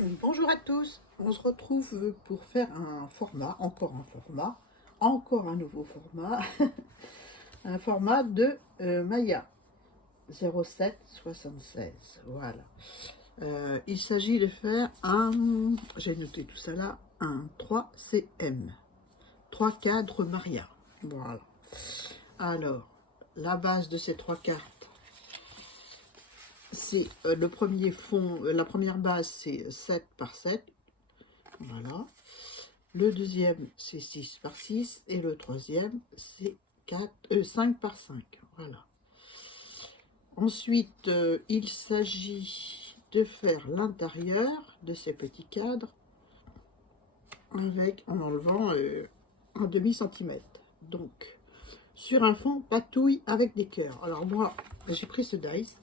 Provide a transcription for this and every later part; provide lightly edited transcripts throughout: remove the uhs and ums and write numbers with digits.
Bonjour à tous, on se retrouve pour faire un format, encore un nouveau format, un format de Maya 0776, voilà. Il s'agit de faire un, j'ai noté tout ça là, un 3CM, 3 cadres Maria, voilà. Alors, la base de ces 3 cartes, c'est le premier fond, la première base c'est 7 par 7, voilà. Le deuxième c'est 6 par 6 et le troisième c'est 5 par 5, voilà. Ensuite, il s'agit de faire l'intérieur de ces petits cadres en enlevant un demi-centimètre. Donc, sur un fond patouille avec des cœurs. Alors moi, j'ai pris ce dice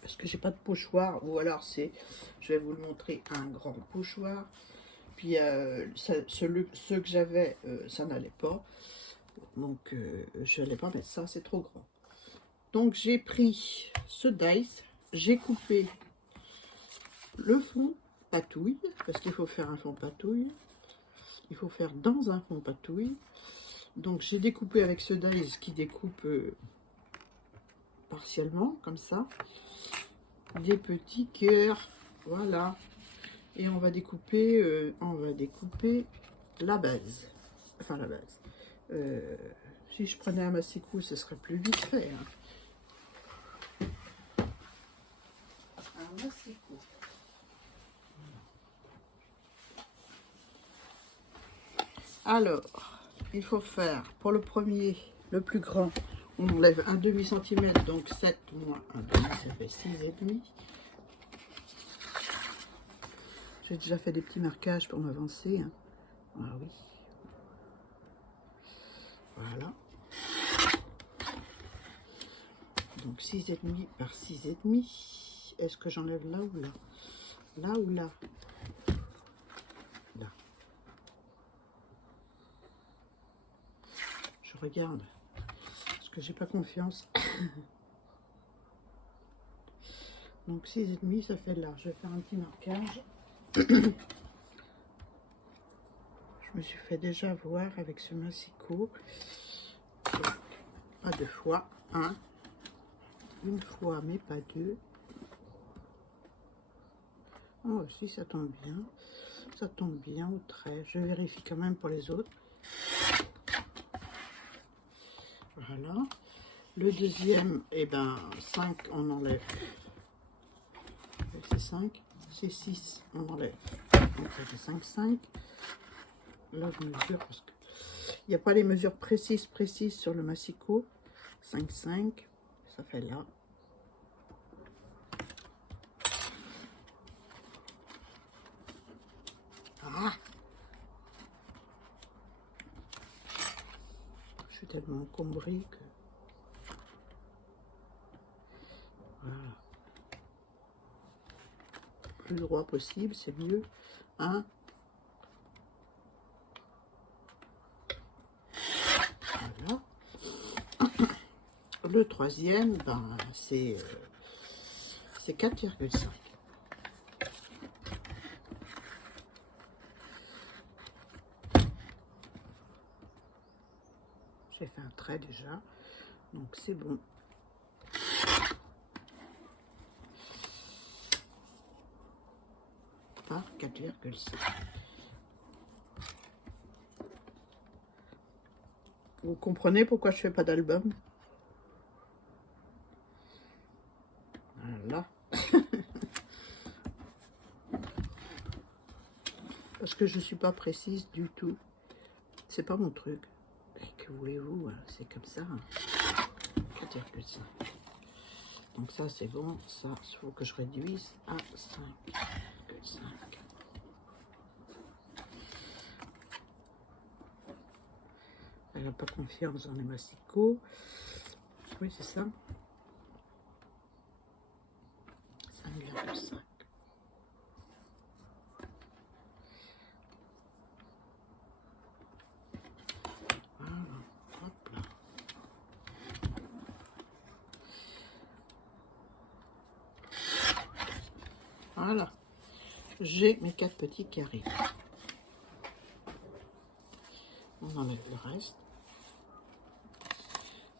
parce que j'ai pas de pochoir, ou alors je vais vous le montrer, un grand pochoir. Puis ceux que j'avais, ça n'allait pas. Donc je n'allais pas mettre ça, c'est trop grand. Donc j'ai pris ce dice, j'ai coupé le fond patouille, parce qu'il faut faire un fond patouille. Il faut faire dans un fond patouille. Donc j'ai découpé avec ce dice qui découpe partiellement, comme ça, des petits cœurs. Voilà. Et on va découper la base. Enfin la base. Si je prenais un massicou, ce serait plus vite fait. Hein. Un massicou. Alors, il faut faire, pour le premier, le plus grand, on enlève un demi-centimètre, donc 7 moins un demi, ça fait 6,5. J'ai déjà fait des petits marquages pour m'avancer. Hein. Ah oui. Voilà. Donc 6,5 par 6,5. Est-ce que j'enlève là ou là? Là ou là? Là. Je regarde. Parce que j'ai pas confiance. Donc 6,5, ça fait là. Je vais faire un petit marquage. Je me suis fait déjà voir avec ce massicot. Pas deux fois. Une fois, mais pas deux. Oh, si ça tombe bien. Ça tombe bien au trait. Je vérifie quand même pour les autres. Voilà. Le deuxième, et ben 5, on enlève. C'est 5. C'est 6, on enlève. Donc ça fait 5, 5. Là, je mesure parce que il n'y a pas les mesures précises sur le massicot. 5, 5. Ça fait là. Ah! Je suis tellement encombrée que... Voilà. Plus droit possible, c'est mieux. Hein? Voilà. Le troisième, ben, c'est 4,5. J'ai fait un trait déjà, donc c'est bon. Par 4,5. Vous comprenez pourquoi je fais pas d'album? Voilà. Parce que je suis pas précise du tout. C'est pas mon truc. Et que voulez-vous, c'est comme ça. 4,5. Donc ça c'est bon. Ça, il faut que je réduise à 5,5. Elle n'a pas confiance dans les massicots. Oui, c'est ça. 5,5. Voilà, hop là. Voilà. j'ai mes 4 petits carrés. On enlève le reste.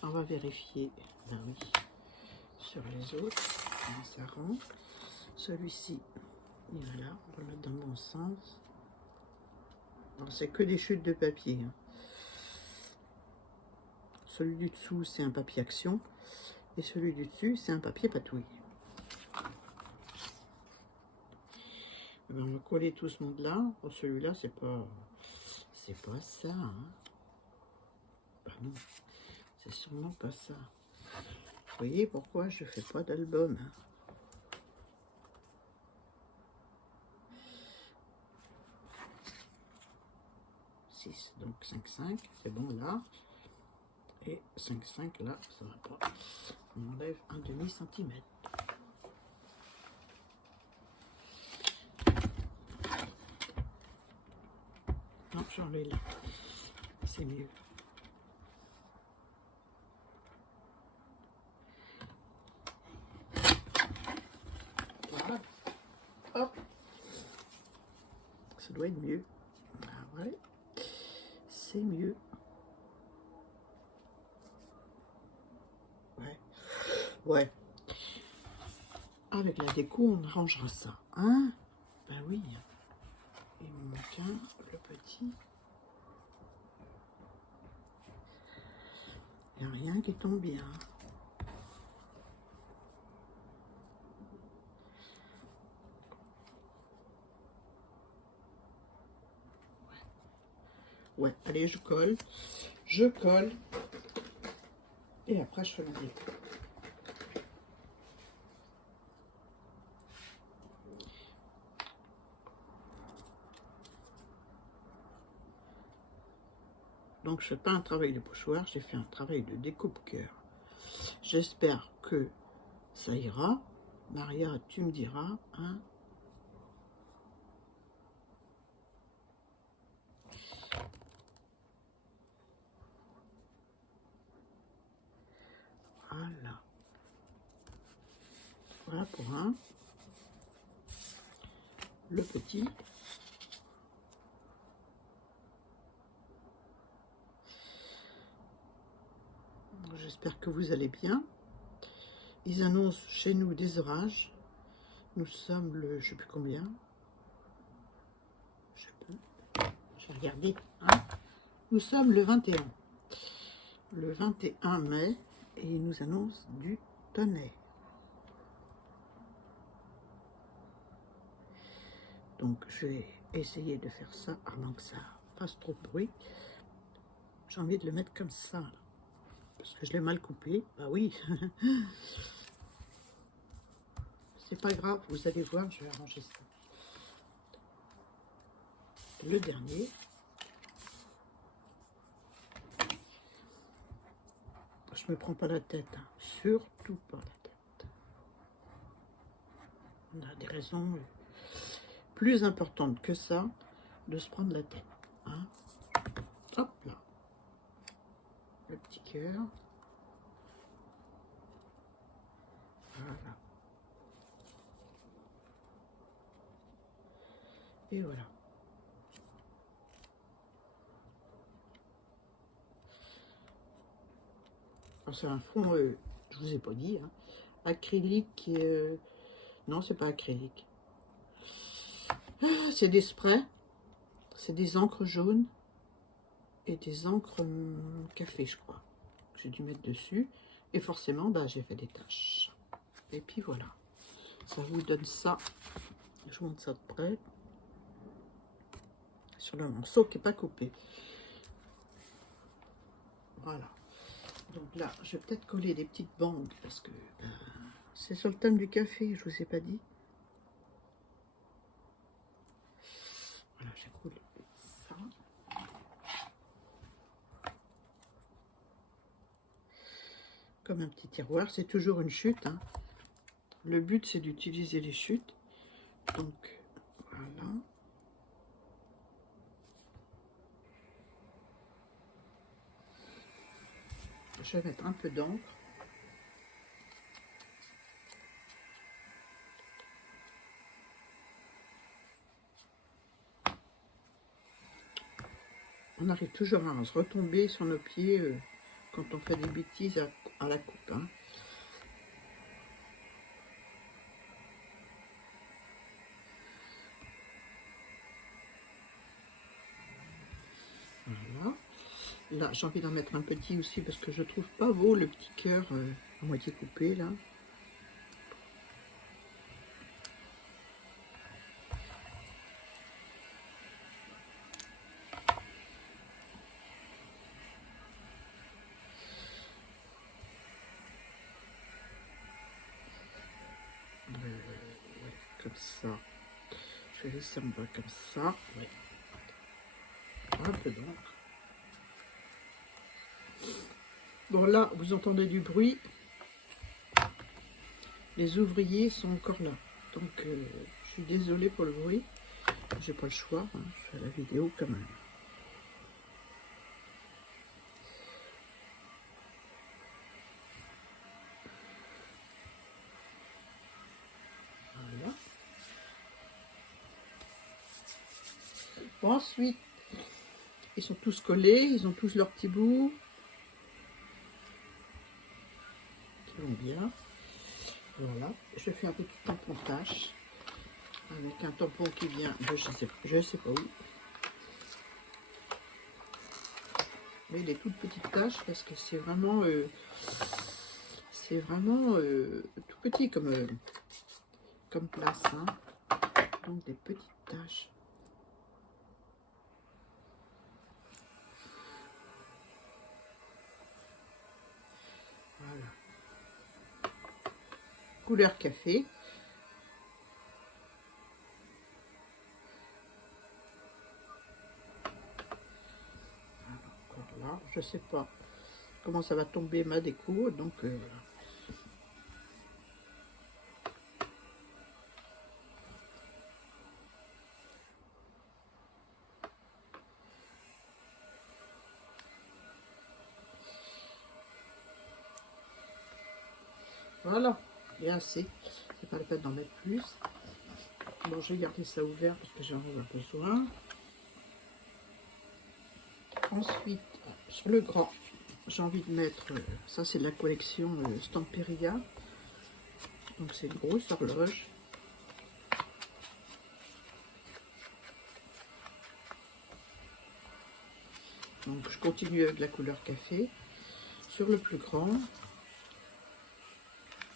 On va vérifier, ben oui, sur les autres, comment ça rentre. Celui-ci, il est là, on va le mettre dans le bon sens. C'est que des chutes de papier. Hein. Celui du dessous, c'est un papier action. Et celui du dessus, c'est un papier patouille. Ben, on va coller tout ce monde-là. Pour celui-là, c'est pas ça. Hein. Ben non, c'est sûrement pas ça. Vous voyez pourquoi je fais pas d'album. Hein. Donc 5,5, c'est bon là. Et 5,5 là, ça va pas. On enlève un demi-centimètre. Non, j'enlève là. C'est mieux. Voilà. Hop. Ça doit être mieux. Ah ouais. C'est mieux. Ouais. Ouais. Avec la déco, on arrangera ça. Hein? Ben oui. Il me manque un, le petit. Il n'y a rien qui tombe bien. Ouais, allez, je colle. Je colle. Et après, je fais la déco. Donc, je ne fais pas un travail de pochoir, j'ai fait un travail de découpe-cœur. J'espère que ça ira. Maria, tu me diras. Hein? Voilà. Voilà pour un. Le petit. J'espère que vous allez bien. Ils annoncent chez nous des orages. Nous sommes le, je sais plus combien. Je sais plus. Je vais regarder. Hein. Nous sommes le 21. Le 21 mai. Et ils nous annoncent du tonnerre. Donc je vais essayer de faire ça avant que ça fasse trop de bruit. J'ai envie de le mettre comme ça. Là. Parce que je l'ai mal coupé. Bah oui. C'est pas grave, vous allez voir, je vais arranger ça. Le dernier. Je me prends pas la tête, hein. Surtout pas la tête. On a des raisons plus importantes que ça de se prendre la tête. Hein. Hop là. Le petit cœur. Voilà. Et voilà. C'est un fond, je vous ai pas dit, hein, acrylique. Non, c'est pas acrylique. C'est des sprays. C'est des encres jaunes et des encres café, je crois. J'ai dû mettre dessus. Et forcément, bah, j'ai fait des taches. Et puis voilà. Ça vous donne ça. Je vous montre ça de près. Sur le morceau qui n'est pas coupé. Voilà. Donc là, je vais peut-être coller des petites bandes parce que c'est sur le thème du café, je vous ai pas dit. Voilà, j'ai collé ça. Comme un petit tiroir, c'est toujours une chute. Hein. Le but, c'est d'utiliser les chutes. Donc, voilà. Je vais mettre un peu d'encre. On arrive toujours à se retomber sur nos pieds quand on fait des bêtises à la coupe. Hein. Voilà. Là, j'ai envie d'en mettre un petit aussi parce que je trouve pas beau le petit cœur à moitié coupé là. Ouais, comme ça. Je vais laisser en bas comme ça. Ouais. Un peu d'encre. Bon là, vous entendez du bruit. Les ouvriers sont encore là. Donc, je suis désolée pour le bruit. J'ai pas le choix. Hein. Je fais la vidéo quand même. Voilà. Bon, ensuite, ils sont tous collés. Ils ont tous leurs petits bouts. Qui vont bien. Voilà. Je fais un petit tampon tache. Avec un tampon qui vient de je sais pas où. Mais il est toute petite tache parce que c'est vraiment tout petit comme place. Hein. Donc des petites taches. Voilà. Couleur café. Voilà. Je sais pas comment ça va tomber ma déco, donc voilà, il y a assez. C'est pas la peine d'en mettre plus. Bon, je vais garder ça ouvert parce que j'en ai besoin. Ensuite, sur le grand, j'ai envie de mettre, ça c'est de la collection Stamperia. Donc c'est une grosse horloge. Donc je continue avec la couleur café. Sur le plus grand,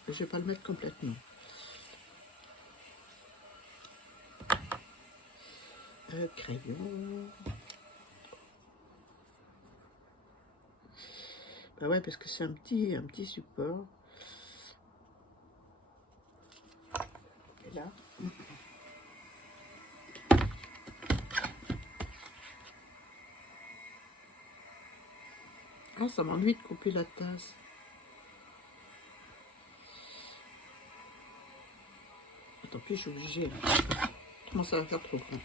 je vais pas le mettre complètement. Crayon. Bah ouais, parce que c'est un petit support. Et là. Ah, ça m'ennuie de couper la tasse. Tant pis, je suis obligée. Là. Comment ça va faire trop grand.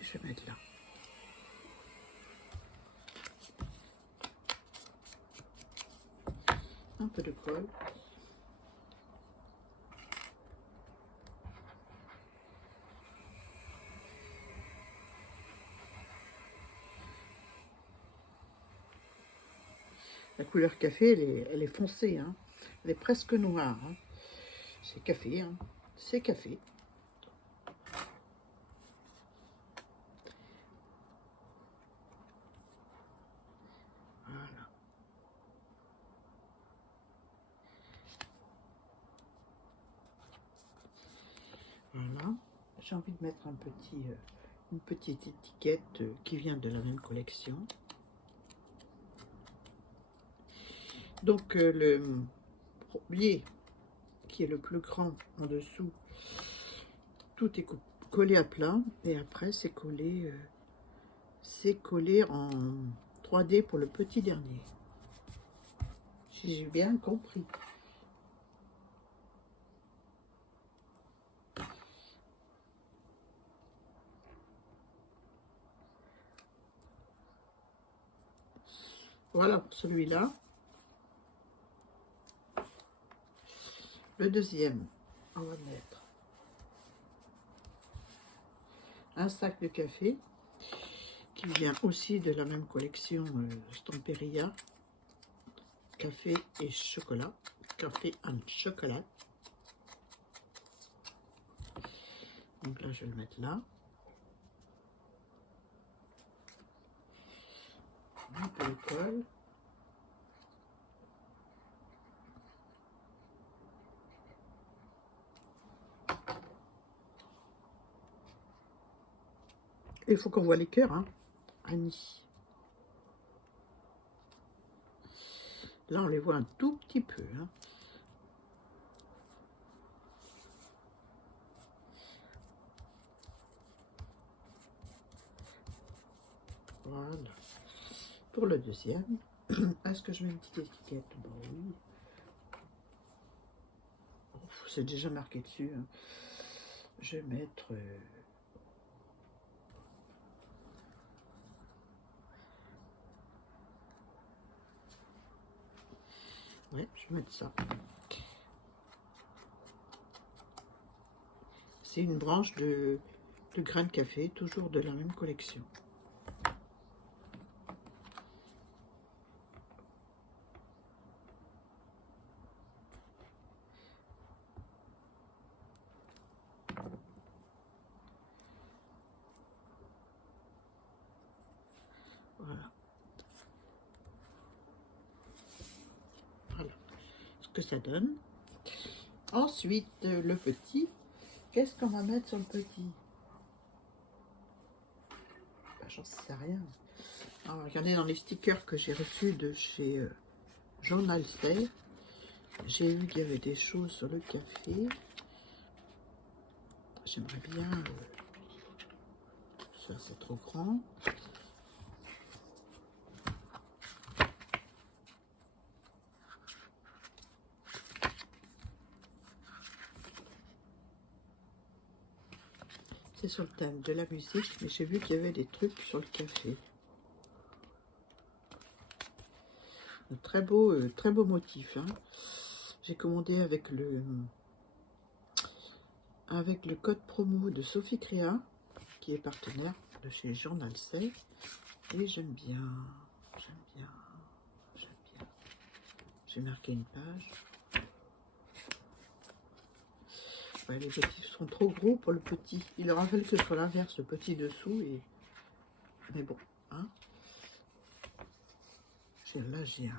Je vais mettre là. Un peu de colle. La couleur café, elle est foncée. Hein. Elle est presque noire. Hein. C'est café. Hein. C'est café. Voilà. Voilà. J'ai envie de mettre une petite étiquette qui vient de la même collection. Donc le premier, qui est le plus grand en dessous, tout est collé à plat. Et après, c'est collé en 3D pour le petit dernier. Si j'ai bien compris. Voilà pour celui-là. Le deuxième, on va mettre un sac de café qui vient aussi de la même collection Stamperia. Café et chocolat. Café and chocolat. Donc là, je vais le mettre là. Un peu de colle. Il faut qu'on voit les cœurs, hein, Annie. Là, on les voit un tout petit peu. Hein. Voilà. Pour le deuxième, est-ce que je mets une petite étiquette? Bon, oui. C'est déjà marqué dessus. Hein. Je vais mettre... ouais, je vais mettre ça. C'est une branche de grains de café, toujours de la même collection. Voilà. Voilà ce que ça donne. Ensuite, le petit. Qu'est-ce qu'on va mettre sur le petit? Ben, j'en sais rien. Alors, regardez dans les stickers que j'ai reçus de chez Journal Say. J'ai vu qu'il y avait des choses sur le café. J'aimerais bien... ça, c'est trop grand. C'est sur le thème de la musique, mais j'ai vu qu'il y avait des trucs sur le café. Un très beau motif. Hein. J'ai commandé avec le code promo de Sophie Créa, qui est partenaire de chez Journal Say. Et j'aime bien, j'aime bien, j'aime bien. J'ai marqué une page. Ouais, les motifs sont trop gros pour le petit. Il aura fallu que ce soit l'inverse, le petit dessous. Mais bon, hein. Là, j'ai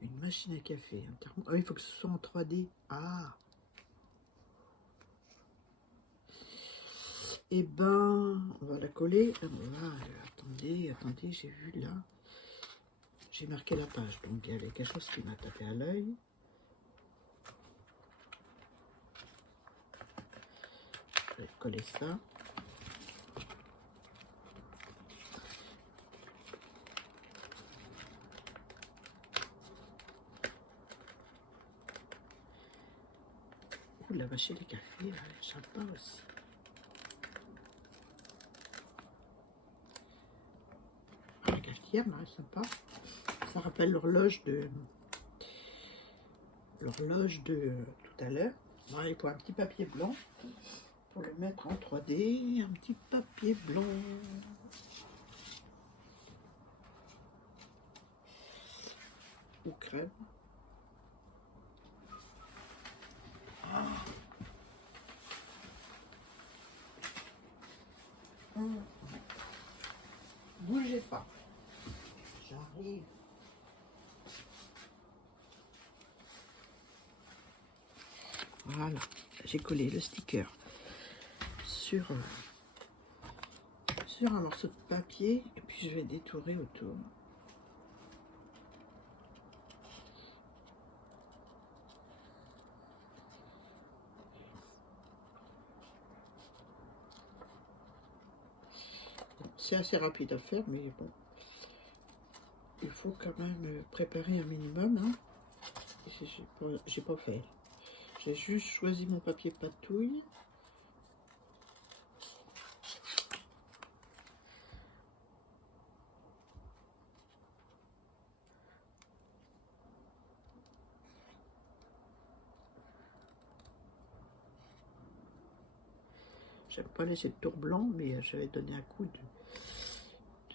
une machine à café. Ah oui, il faut que ce soit en 3D. Ah. Eh ben, on va la coller. Attendez, j'ai vu là. J'ai marqué la page, donc il y avait quelque chose qui m'a tapé à l'œil. Je vais coller ça. Ouh, la machine à café, elle est sympa aussi. La cafetière, là, elle est sympa. Ça rappelle l'horloge de tout à l'heure. Ouais, il faut un petit papier blanc pour le mettre en 3D. Un petit papier blanc. Ou crème. Ah. Bougez pas. J'arrive. Voilà, j'ai collé le sticker sur un morceau de papier et puis je vais détourer autour. C'est assez rapide à faire, mais bon, il faut quand même préparer un minimum. Hein. J'ai pas fait. J'ai juste choisi mon papier patouille. J'aime pas laisser de tour blanc, mais je vais donner un coup de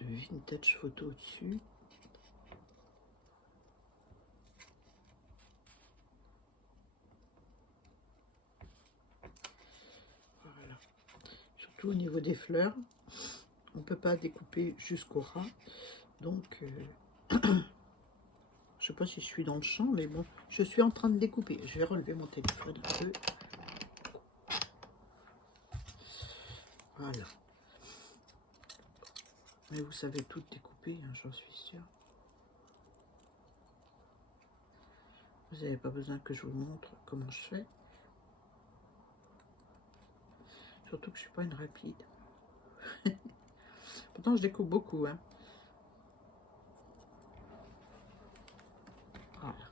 vintage photo au-dessus. Voilà. Surtout au niveau des fleurs, on ne peut pas découper jusqu'au ras. Donc, je sais pas si je suis dans le champ, mais bon, je suis en train de découper. Je vais relever mon téléphone un peu. Voilà. Mais vous savez tout découper, hein, j'en suis sûre. Vous n'avez pas besoin que je vous montre comment je fais. Surtout que je suis pas une rapide. Pourtant, je découpe beaucoup, hein. Voilà.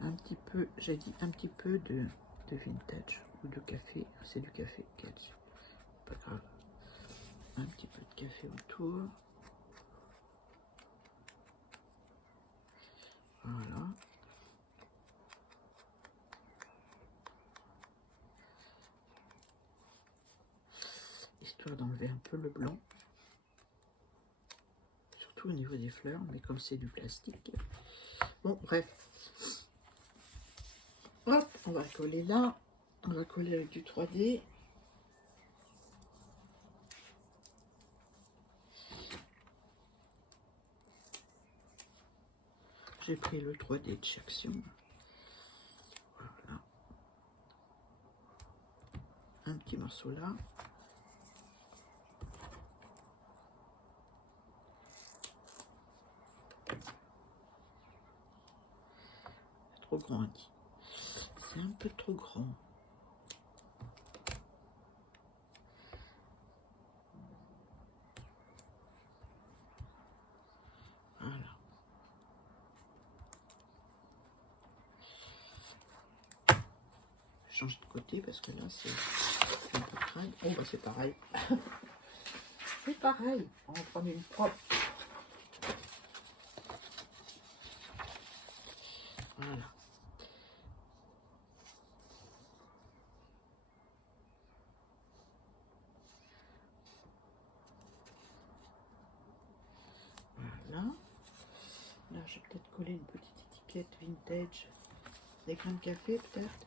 Un petit peu, j'ai dit un petit peu de vintage ou de café. C'est du café qu'il y a dessus. Pas grave. Un petit peu de café autour. Voilà. Histoire d'enlever un peu le blanc. Surtout au niveau des fleurs, mais comme c'est du plastique. Bon, bref. Hop, on va coller là. On va coller avec du 3D. J'ai pris le 3D de chaque Action. Voilà. Un petit morceau là. Trop grand, dit. C'est un peu trop grand. Voilà. Je change de côté parce que là c'est un peu crade. Oh bah c'est pareil. C'est pareil. On va prendre une propre. Voilà. Voilà. Là, je vais peut-être coller une petite étiquette vintage. Des grains de café, peut-être.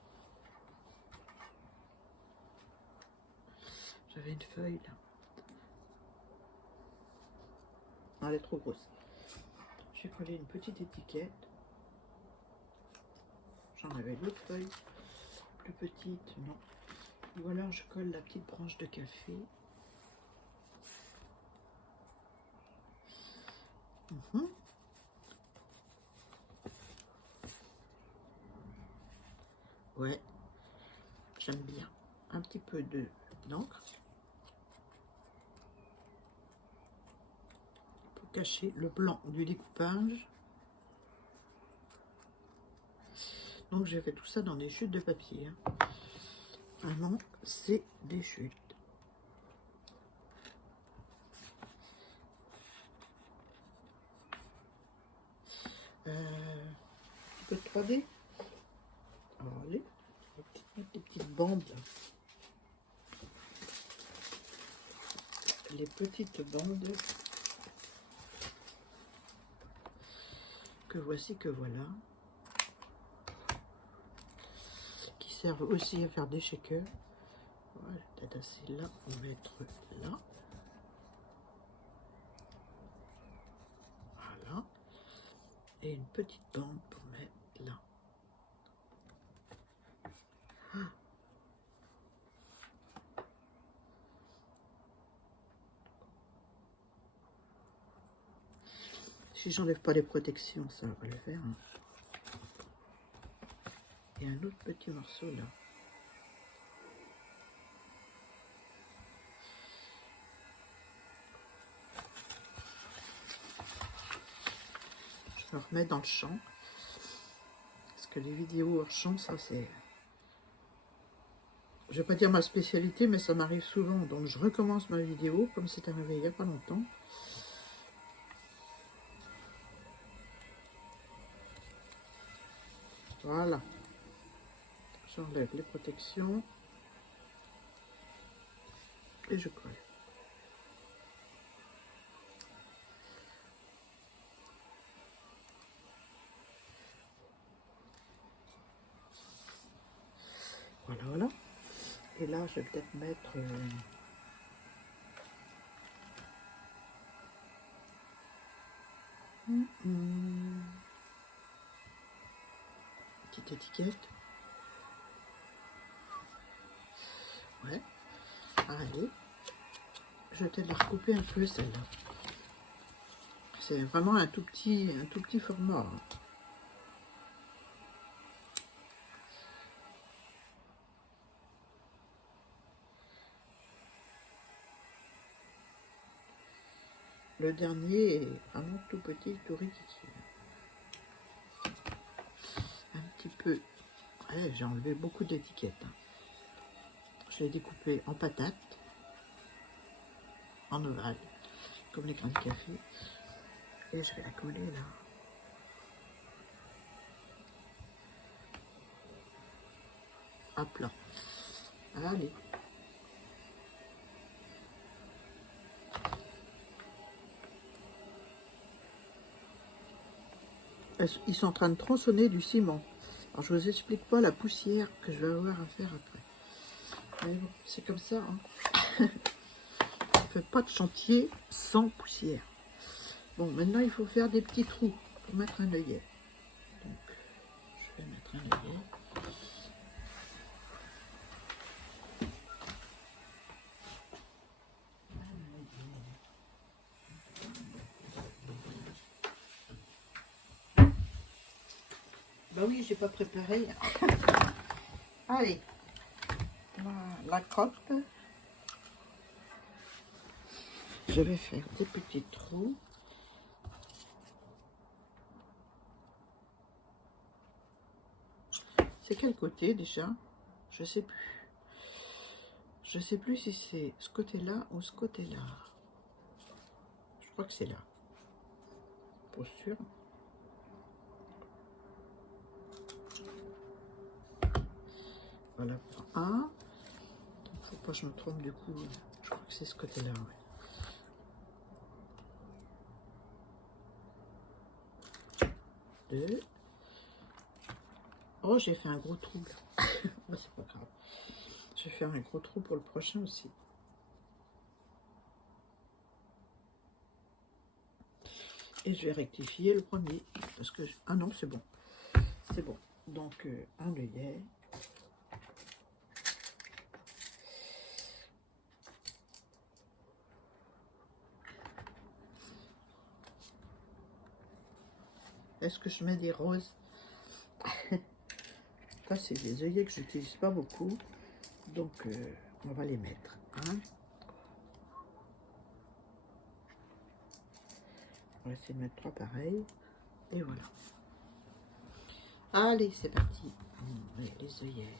J'avais une feuille, là. Non, elle est trop grosse. Je vais coller une petite étiquette. J'en avais l'autre feuille. Plus petite, non. Ou alors, je colle la petite branche de café. Ouais, j'aime bien. Un petit peu d'encre pour cacher le blanc du découpage. Donc j'ai fait tout ça dans des chutes de papier. Hein. Vraiment, c'est des chutes. Un peu de 3D. Alors, allez, on va mettre des petites bandes. Les petites bandes que voici, que voilà. Qui servent aussi à faire des shakers. Voilà, peut-être assez là pour mettre là. Voilà. Et une petite bande pour mettre là. Ah. Si j'enlève pas les protections, ça va le faire. Hein. Et un autre petit morceau là. Je me remets dans le champ. Parce que les vidéos hors champ, ça c'est... Je vais pas dire ma spécialité, mais ça m'arrive souvent. Donc je recommence ma vidéo, comme c'est arrivé il n'y a pas longtemps. Voilà. J'enlève les protections. et je colle. Voilà, voilà. Et là, je vais peut-être mettre... petite étiquette. Ouais. Allez. Je vais peut-être la recouper un peu, celle-là. C'est vraiment un tout petit format. Le dernier est vraiment tout petit, tout ridicule. Un petit peu... Ouais, j'ai enlevé beaucoup d'étiquettes. Je l'ai découpé en patates, en ovale, comme les grains de café. Et je vais la coller là. À plat. Allez. Ils sont en train de tronçonner du ciment. Alors je vous explique pas la poussière que je vais avoir à faire après. Mais bon, c'est comme ça. Hein. On ne fait pas de chantier sans poussière. Bon, maintenant il faut faire des petits trous pour mettre un œillet. Donc, je vais mettre un œillet. Bah oui, j'ai pas préparé. Allez, la crotte. Je vais faire des petits trous. C'est quel côté déjà? Je sais plus. Je sais plus si c'est ce côté-là ou ce côté-là. Je crois que c'est là. Pour sûr. Voilà pour un. Faut pas que je me trompe du coup. Je crois que c'est ce côté-là. Ouais. Deux. Oh, j'ai fait un gros trou là. Oh, c'est pas grave. Je vais faire un gros trou pour le prochain aussi. Et je vais rectifier le premier. Parce que... Ah non, c'est bon. C'est bon. Donc, un œillet. Est-ce que je mets des roses? Ça, c'est des œillets que j'utilise pas beaucoup. Donc, on va les mettre. Hein. On va essayer de mettre trois pareils. Et voilà. Allez, c'est parti. Les œillets.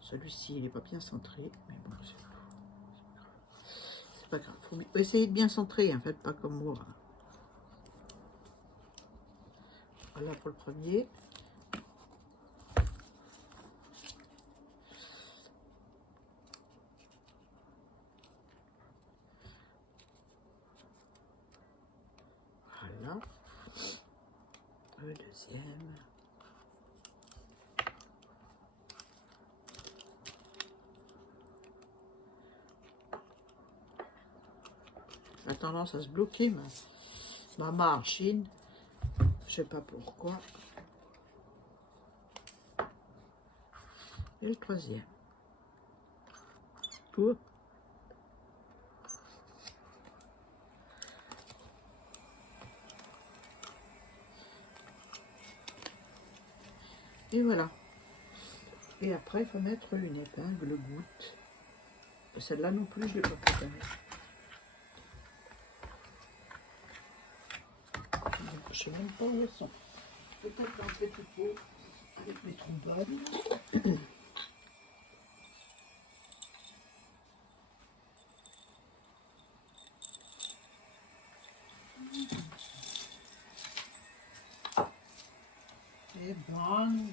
Celui-ci, il n'est pas bien centré. Mais bon, c'est pas grave. Faut essayer de bien centrer, en fait, pas comme moi. Voilà pour le premier. Voilà. Le deuxième. A tendance à se bloquer ma machine. Je sais pas pourquoi. Et le troisième. Pour. Et voilà. Et après, il faut mettre une épingle goutte. Celle-là non plus, je ne l'ai pas préparée. Je ne sais même pas où elles sont. Peut-être dans le petit pot avec mes trombones. Et bonne.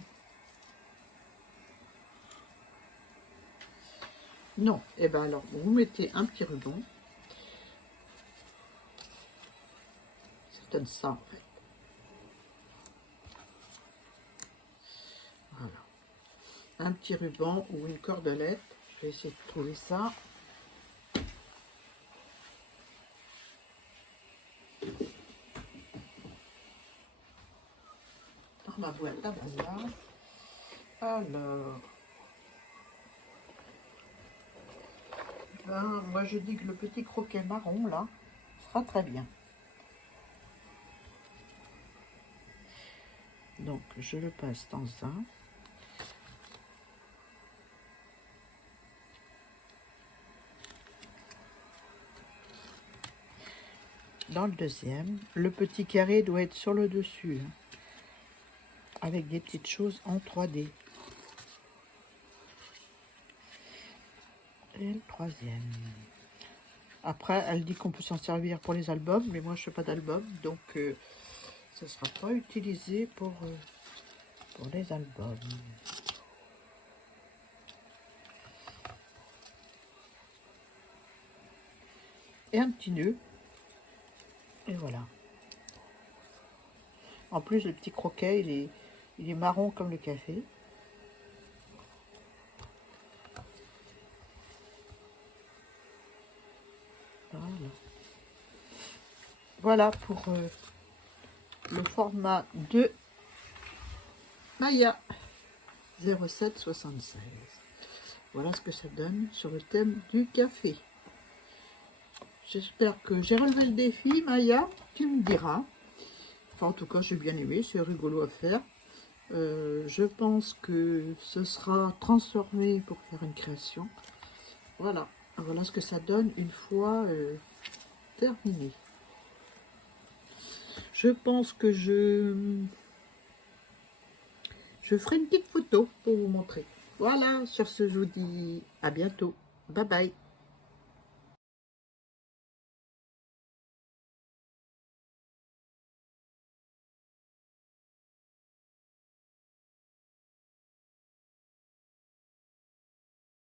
Non, et ben alors, vous mettez un petit ruban. Ça donne ça, en fait. Voilà. Un petit ruban ou une cordelette. Je vais essayer de trouver ça. Dans ma boîte à bazar. Alors, ben, moi je dis que le petit croquet marron là sera très bien. Donc je le passe dans un. Dans le deuxième, le petit carré doit être sur le dessus, hein, avec des petites choses en 3D. Et le troisième. Après, elle dit qu'on peut s'en servir pour les albums, mais moi je fais pas d'album, donc ça ne sera pas utilisé pour les albums. Et un petit nœud. Et voilà. En plus, le petit croquet, il est marron comme le café. Voilà. Voilà pour le format de Maya 0776. Voilà ce que ça donne sur le thème du café. J'espère que j'ai relevé le défi, Maya. Tu me diras. Enfin, en tout cas, j'ai bien aimé. C'est rigolo à faire. Je pense que ce sera transformé pour faire une création. Voilà. Voilà ce que ça donne une fois terminé. Je pense que je ferai une petite photo pour vous montrer. Voilà, sur ce, je vous dis à bientôt. Bye bye.